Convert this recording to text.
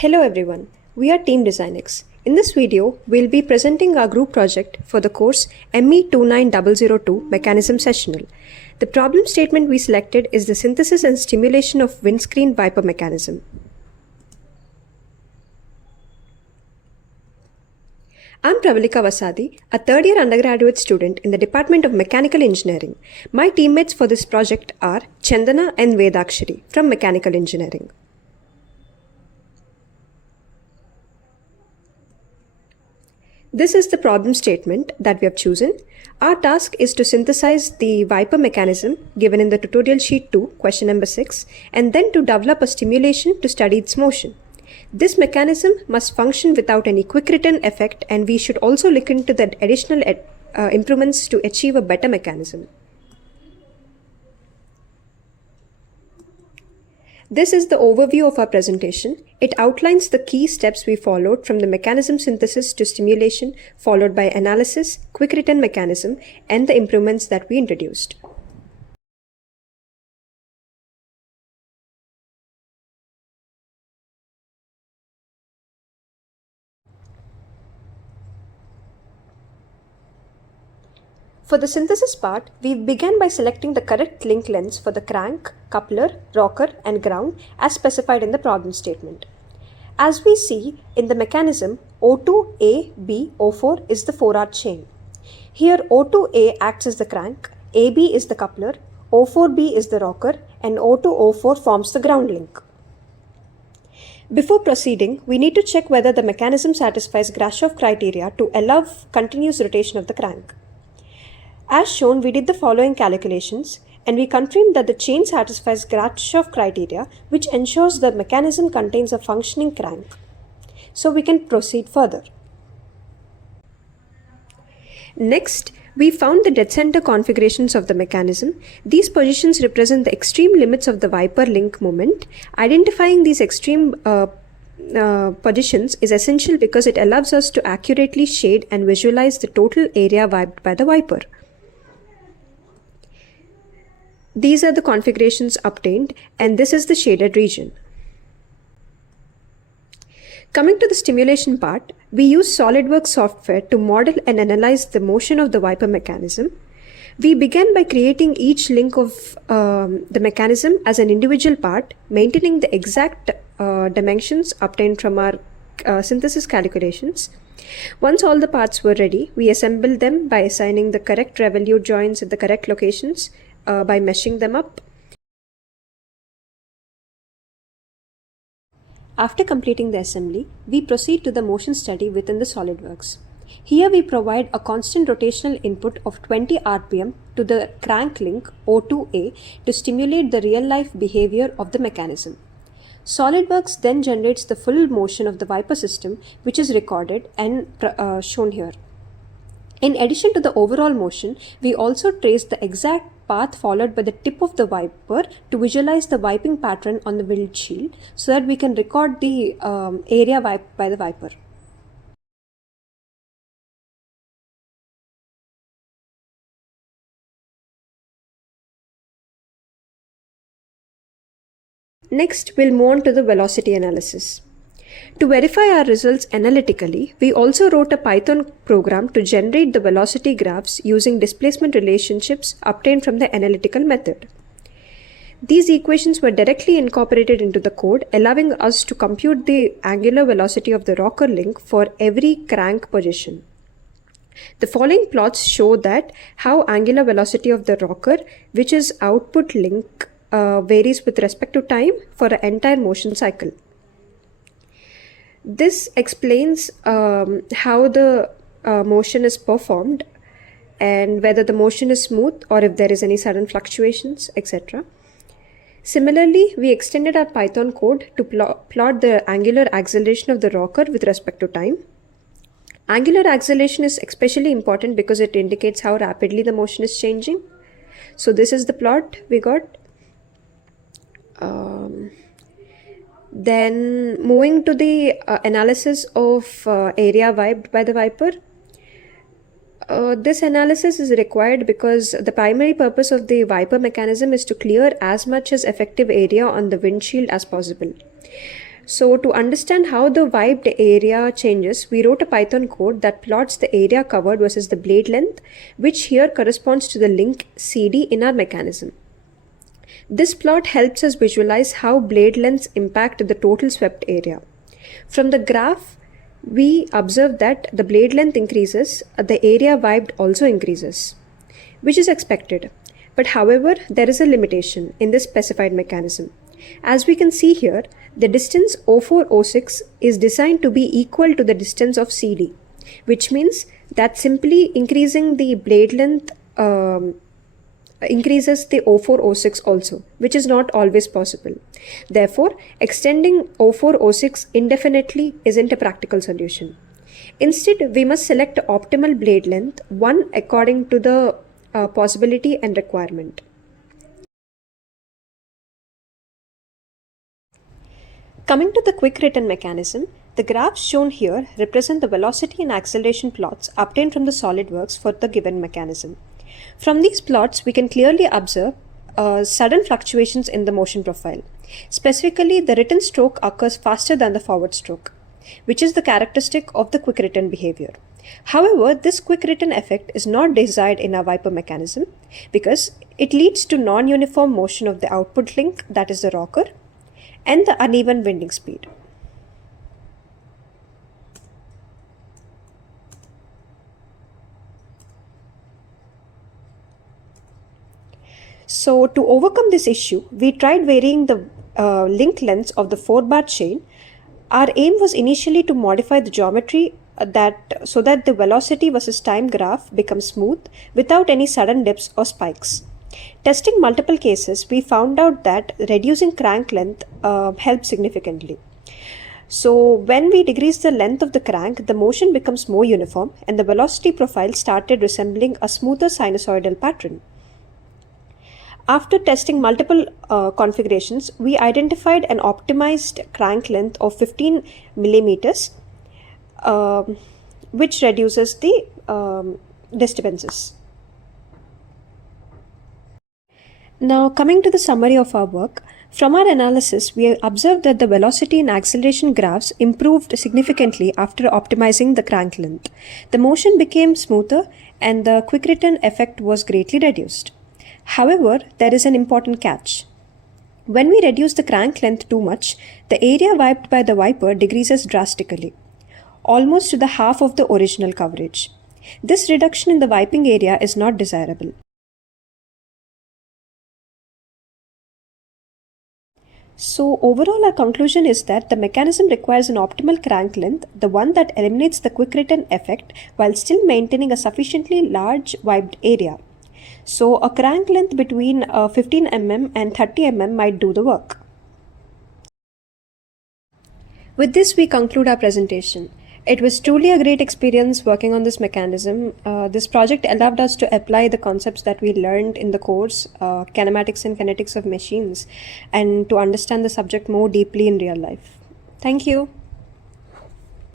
Hello everyone, we are Team DesigNex. In this video, we'll be presenting our group project for the course ME29002 Mechanism Sessional. The problem statement we selected is the synthesis and stimulation of windscreen wiper mechanism. I'm Pravalika Vasadi, a third-year undergraduate student in the Department of Mechanical Engineering. My teammates for this project are Chandana and Vedakshari from Mechanical Engineering. This is the problem statement that we have chosen. Our task is to synthesize the wiper mechanism given in the tutorial sheet 2, question number 6, and then to develop a stimulation to study its motion. This mechanism must function without any quick return effect, and we should also look into the additional improvements to achieve a better mechanism. This is the overview of our presentation. It outlines the key steps we followed from the mechanism synthesis to stimulation, followed by analysis, quick return mechanism, and the improvements that we introduced. For the synthesis part, we began by selecting the correct link lengths for the crank, coupler, rocker, and ground as specified in the problem statement. As we see in the mechanism, O2, A, B, O4 is the 4R chain. Here O2A acts as the crank, AB is the coupler, O4B is the rocker, and O2O4 forms the ground link. Before proceeding, we need to check whether the mechanism satisfies Grashof criteria to allow continuous rotation of the crank. As shown, we did the following calculations and we confirmed that the chain satisfies Grashof criteria, which ensures the mechanism contains a functioning crank. So we can proceed further. Next, we found the dead center configurations of the mechanism. These positions represent the extreme limits of the wiper link moment. Identifying these extreme positions is essential because it allows us to accurately shade and visualize the total area wiped by the wiper. These are the configurations obtained, and this is the shaded region. Coming to the stimulation part, we use SolidWorks software to model and analyze the motion of the wiper mechanism. We began by creating each link of the mechanism as an individual part, maintaining the exact dimensions obtained from our synthesis calculations. Once all the parts were ready, we assembled them by assigning the correct revolute joints at the correct locations, by meshing them up. After completing the assembly, we proceed to the motion study within the SolidWorks. Here we provide a constant rotational input of 20 rpm to the crank link O2A to stimulate the real-life behavior of the mechanism. SolidWorks then generates the full motion of the wiper system, which is recorded and shown here. In addition to the overall motion, we also trace the exact path followed by the tip of the wiper to visualize the wiping pattern on the windshield so that we can record the area wiped by the wiper. Next, we'll move on to the velocity analysis. To verify our results analytically, we also wrote a Python program to generate the velocity graphs using displacement relationships obtained from the analytical method. These equations were directly incorporated into the code, allowing us to compute the angular velocity of the rocker link for every crank position. The following plots show that how angular velocity of the rocker, which is output link, varies with respect to time for an entire motion cycle. This explains how the motion is performed and whether the motion is smooth or if there is any sudden fluctuations, etc. Similarly, we extended our Python code to plot the angular acceleration of the rocker with respect to time. Angular acceleration is especially important because it indicates how rapidly the motion is changing. So this is the plot we got. Then moving to the analysis of area wiped by the wiper. This analysis is required because the primary purpose of the wiper mechanism is to clear as much as effective area on the windshield as possible. So to understand how the wiped area changes, we wrote a Python code that plots the area covered versus the blade length, which here corresponds to the link CD in our mechanism. This plot helps us visualize how blade lengths impact the total swept area. From the graph, we observe that the blade length increases, the area wiped also increases, which is expected. But however, there is a limitation in this specified mechanism. As we can see here, the distance O4-O6 is designed to be equal to the distance of CD, which means that simply increasing the blade length increases the O4-O6 also, which is not always possible. Therefore, extending O4-O6 indefinitely isn't a practical solution. Instead, we must select optimal blade length, one according to the possibility and requirement. Coming to the quick written mechanism, the graphs shown here represent the velocity and acceleration plots obtained from the SolidWorks for the given mechanism. From these plots, we can clearly observe sudden fluctuations in the motion profile. Specifically, the written stroke occurs faster than the forward stroke, which is the characteristic of the quick written behavior. However, this quick written effect is not desired in our wiper mechanism because it leads to non-uniform motion of the output link, that is the rocker, and the uneven winding speed. So to overcome this issue, we tried varying the link lengths of the 4-bar chain. Our aim was initially to modify the geometry so that the velocity versus time graph becomes smooth without any sudden dips or spikes. Testing multiple cases, we found out that reducing crank length helped significantly. So when we decrease the length of the crank, the motion becomes more uniform and the velocity profile started resembling a smoother sinusoidal pattern. After testing multiple configurations, we identified an optimized crank length of 15 millimeters, which reduces the disturbances. Now, coming to the summary of our work, from our analysis, we observed that the velocity and acceleration graphs improved significantly after optimizing the crank length. The motion became smoother and the quick return effect was greatly reduced. However, there is an important catch. When we reduce the crank length too much, the area wiped by the wiper decreases drastically, almost to the half of the original coverage. This reduction in the wiping area is not desirable. So overall, our conclusion is that the mechanism requires an optimal crank length, the one that eliminates the quick return effect while still maintaining a sufficiently large wiped area. So a crank length between 15 mm and 30 mm might do the work. With this, we conclude our presentation. It was truly a great experience working on this mechanism. This project allowed us to apply the concepts that we learned in the course, kinematics and kinetics of machines, and to understand the subject more deeply in real life. Thank you.